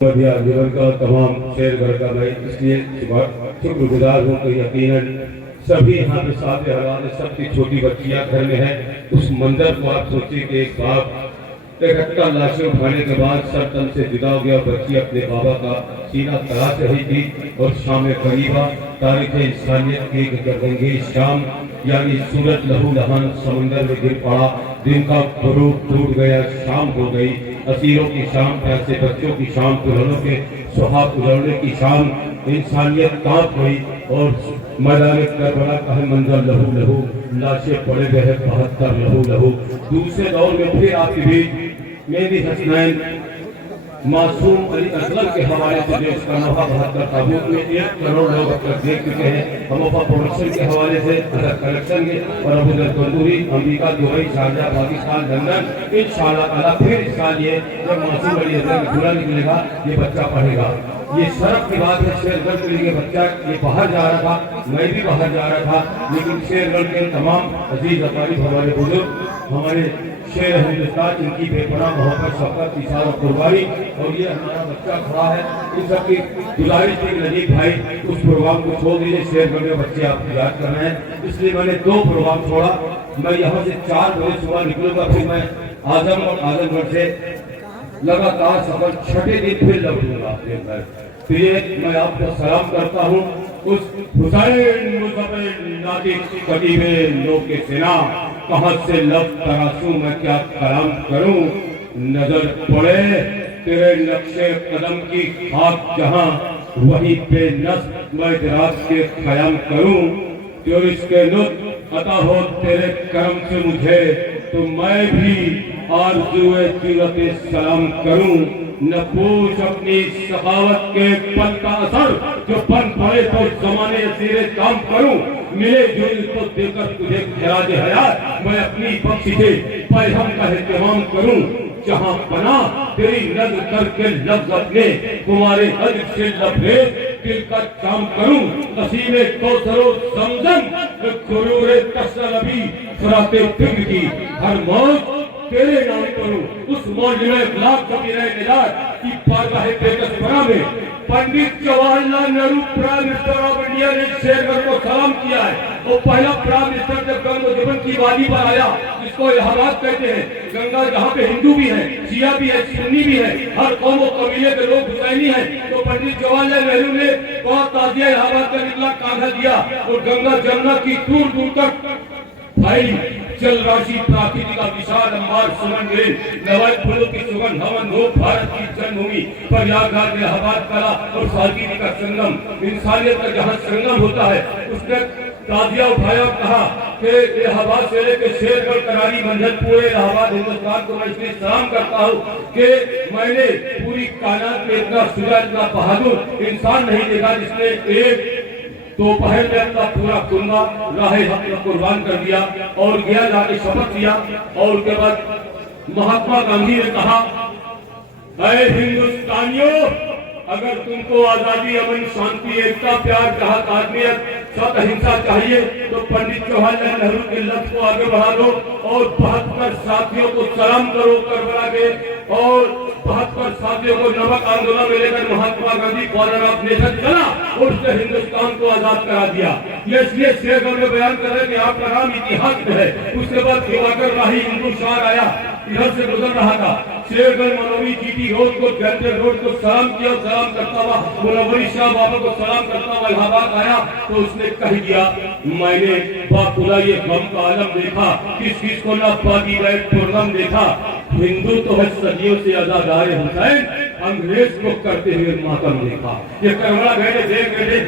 जीवन का तमाम शेरगढ़ का मैं इसलिए शुक्रगुजार हूँ कि यकीनन सभी यहाँ पे साथ हवाले सबकी छोटी बच्चियाँ घर में हैं। उस मंजर को आप सोचिए कि एक बाप इकट्ठा लाशें उठाने के बाद सर तन से जुदा हो गया। बच्ची अपने बाबा का सीना तलाश रही थी और शाम करीबा तारीख इंसानियत की गरदंगी शाम यानी सूरज लहू लहान समंदर में गिर पड़ा। दिन का गुरूब टूट गया, शाम हो गई। असीरों की शाम, प्यासे बच्चों की शाम, दुल्हनों के सुहाग उजड़ने की शाम। इंसानियत कांप गई और मैदान करबला का है मंजर लहू लहू, लाशें पड़े हुए हैं 72 लहू लहू। दूसरे दौर में फिर आपके बीच मेहदी हसनैन मासूम अली असलम के हवाले से जो इसका नफा 72 ताबूत में 1 करोड़ लोग अब तक देख चुके हैं। हमोफा प्रोडक्शन के हवाले से कलेक्शन के और Abu tandoori America, Dubai, Sharjah, Pakistan, London इंशाअल्लाह फिर इस साल ये जब मासूम अली असलम का पूरा निकलेगा ये बच्चा पढ़ेगा। ये शर्फ की बात है शेरगढ़ के लिए बच्चा ये बाहर जा रहा था, मैं भी बाहर जा रहा था, लेकिन शेरगढ़ के तमाम अजीज अकारीब हमारे बुजुर्ग हमारे शेर हिंदुस्तान इनकी बेपनाह मोहब्बत शफकत इशार और कुर्बानी और ये हमारा बच्चा खड़ा है। इन सबकी गुजारिश थी नजीब भाई उस प्रोग्राम को छोड़ दीजिए, शेरगढ़ में बच्चे आपको याद करना है, इसलिए मैंने 2 प्रोग्राम छोड़ा। मैं यहाँ से 4 बजे सुबह निकलूंगा, फिर मैं आजम और आजमगढ़ से लगातार सफर 6ठे दिन फिर लौटूंगा आपके अंदर। फिर मैं आपको सलाम करता हूँ उस हुसैन लोग के सेना कहाँ से लब तराशूं मैं क्या कलाम करूं। नजर पड़े तेरे नक्शे कदम की खाक जहां वही पे नस्ब मैं रात के ख्याम करूं। जो इसके लुत्फ अता हो तेरे करम से मुझे तो मैं भी आरज़ूए जीरते सलाम करूं। न पूछ अपनी सखावत के पल का असर जो पन पड़े तो जमाने तेरे काम करूं। मिले जुल तो देकर तुझे खराज हयात मैं अपनी बख्शिशे पैगम का एहतमाम करूं। जहां बना तेरी नज़र करके लफ्ज़ अपने तुम्हारे हज से लबे दिल का काम करूं। नसीबे कौसरो ज़मज़म गुरूरे तसलबी फराते फिक्र की हर मौत तेरे नाम करूं। उस मौज में इखलाक कभी रह निजात की पारगाह बेकसबरा में Pandit Jawaharlal Nehru prime minister of India ने शेरगढ़ को सलाम किया है। वो पहला प्राइम मिनिस्टर जब गंगोजबन की वादी पर आया, जिसको इलाहाबाद कहते हैं, गंगा जहाँ पे हिंदू भी है, शिया भी है, सुन्नी भी है, हर कौम और कबीले के लोग हुसैनी हैं, तो पंडित जवाहरलाल नेहरू ने बहुत ताजिया इलाहाबाद का निकला कांधा दिया और गंगा जमुना की दूर दूर तक भाई जल राशि प्राकृतिक का विशाल अंबार सुमन गिरे नवाज फूलों की सुगंध हवन रूप भारत की जन्मभूमि प्रयागराज इलाहाबाद कला और सादगी का संगम इंसानियत का जहाँ संगम होता है। उसने ताजिया उठाया, कहा कि इलाहाबाद से लेकर शेरगढ़, करारी, मंझल पूरे इलाहाबाद हिंदुस्तान को मैं इसलिए सलाम करता हूँ कि मैंने पूरी कायनात में इतना सुजा, इतना बहादुर इंसान नहीं देखा जिसने एक दोपहर में अपना पूरा कुर्बा राहे हक में कुर्बान कर दिया और गया जाके शपथ लिया। और उसके बाद महात्मा गांधी ने कहा, ऐ हिंदुस्तानियों, अगर तुमको आजादी, अमन, शांति, एकता, प्यार, चाहत, आदमियत, सत अहिंसा चाहिए तो पंडित जवाहरलाल नेहरू के लक्ष्य को आगे बढ़ा दो और 72 साथियों को सलाम करो करबला के। और 72 साथियों को नमक आंदोलन में लेकर Mahatma Gandhi corner of nation चला और उसने हिंदुस्तान को आजाद करा दिया। ये इसलिए शेरगढ़ में बयान कर रहे हैं कि आपका नाम इतिहास में है। उसके बाद दिवाकर राही हिंदू शार आया, इधर से गुजर रहा था, शेरगढ़ मनोरी जीटी रोड को, जलते रोड को सलाम किया। सलाम करता हुआ मुनव्वरी शाह बाबा को सलाम करता हुआ इलाहाबाद आया तो उसने कह दिया, मैंने बापुला ये गम का आलम देखा, किस किस को ना पादी पूर्णम देखा। हिंदू तो है सदियों से आजादार हुसैन, अंग्रेज को करते हुए मातम देखा। ये करबला गए देख गए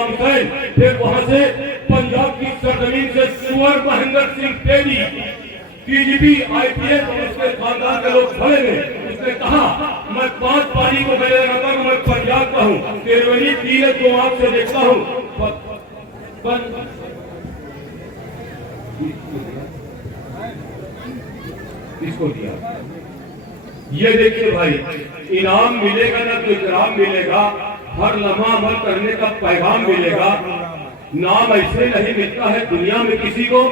हुसैन। फिर वहां से पंजाब की सरजमीन से सुअर महेंद्र सिंह तेली टीजीपी IPS और उसके खानदान के लोग खड़े हैं। उसने कहा, मैं 5 पानी को गले लगाता हूँ, मैं पंजाब का हूँ, तेरवनी 3 को आपसे देखता हूँ। इसको दिया। ये देखिए भाई, इनाम मिलेगा ना तो इकराम मिलेगा, हर लम्हा अमल करने का पैगाम मिलेगा। नाम ऐसे नहीं मिलता है दुनिया में किसी को,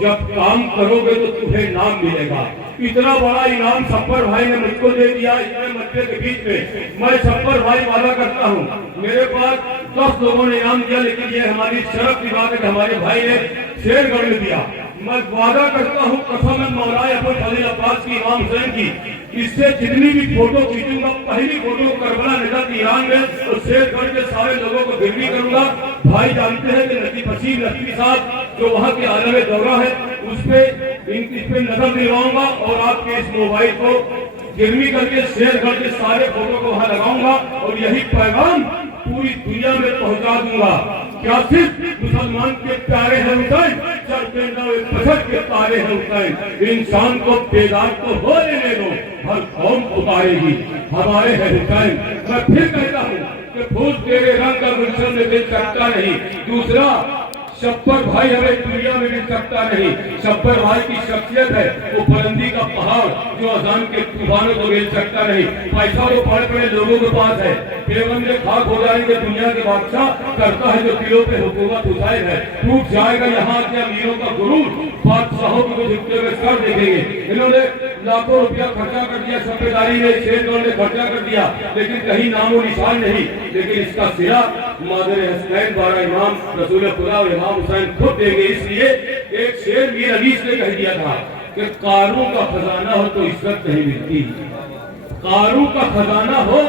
जब काम करोगे तो तुम्हें नाम मिलेगा। इतना बड़ा इनाम सफर भाई ने मुझको दे दिया इतने मध्य के बीच में। मैं सफर भाई वादा करता हूँ, मेरे पास 10 लोगों ने इनाम दिया, लेकिन ये हमारी शर्फ की बात है कि हमारे भाई ने शेरगढ़ में दिया। मैं वादा करता हूँ कसम मौलाए अबू फजील अब्बास की, इमाम हुसैन की, इससे जितनी भी फोटो खींचूंगा, पहली फोटो करबला नजर ईरान में और शेरगढ़ के सारे लोगों को गिरवी करूंगा। भाई जानते हैं कि नजीब हसीब नकवी साहब जो वहाँ के आलम दौरा है उस पे नजर दिलवाऊंगा और आपके इस मोबाइल को गिरवी करके शेरगढ़ के सारे फोटो को वहाँ लगाऊंगा और यही पैगाम पूरी दुनिया में पहुंचा दूंगा। क्या सिर्फ मुसलमान के प्यारे हैं हुसैन, पसंद के तारे हैं हुसैन। इंसान को बेदार तो हो लेने दो, हर कौम उतारेगी, हमारे हैं हुसैन। मैं फिर कहता हूँ कि फूल तेरे रंग का गुलशन में मिल सकता नहीं। दूसरा, शब्बर भाई हमें दुनिया में मिल सकता नहीं। शब्बर भाई की शख्सियत है वो बुलंदी का पहाड़ जो अजान के तूफानों को मिल सकता नहीं। पैसा वो बड़े बड़े लोगों के पास है, बेगम में खाक हो जाएंगे दुनिया के बादशाह, करता है जो दिलों पे हुकूमत हुसैन है। टूट जाएगा यहाँ के अमीरों का गुरूर, बादशाहों को झुकते हुए सर देखेंगे। इन्होंने लाखों रुपया खर्चा कर दिया, सूबेदारी में शेरगढ़ ने खर्चा कर दिया, लेकिन कहीं नामो निशान नहीं। लेकिन इसका सिरा मादर हसनैन द्वारा इमाम रसूल खुदा और इमाम हुसैन खुद देंगे। इसलिए एक शेर मीर अलीस ने कह दिया था कि कारू का खजाना हो तो इज्जत नहीं मिलती। कारू का खजाना हो,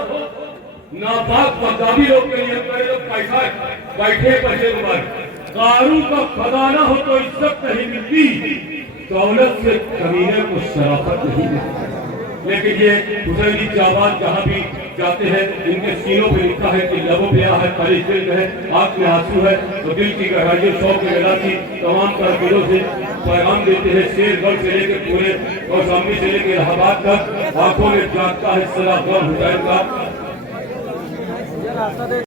नापाक पंजाबी लोग के लिए पैसा बैठे पैसे पर, कारू का खजाना हो तो इज्जत नहीं मिलती, दौलत से कमीने को शराफत नहीं मिलती। लेकिन ये हुसैनी जाबाज जहाँ भी जाते हैं इनके सीनों पे लिखा है कि लबों पे है, खाली दिल है, आंख में आंसू है, तो दिल की गहराइयों शौक में मिला की तमाम तरह से पैगाम देते हैं। शेरगढ़ से लेकर पूरे और शामी से लेकर इलाहाबाद तक आंखों में जागता है सदा गम हुसैन का।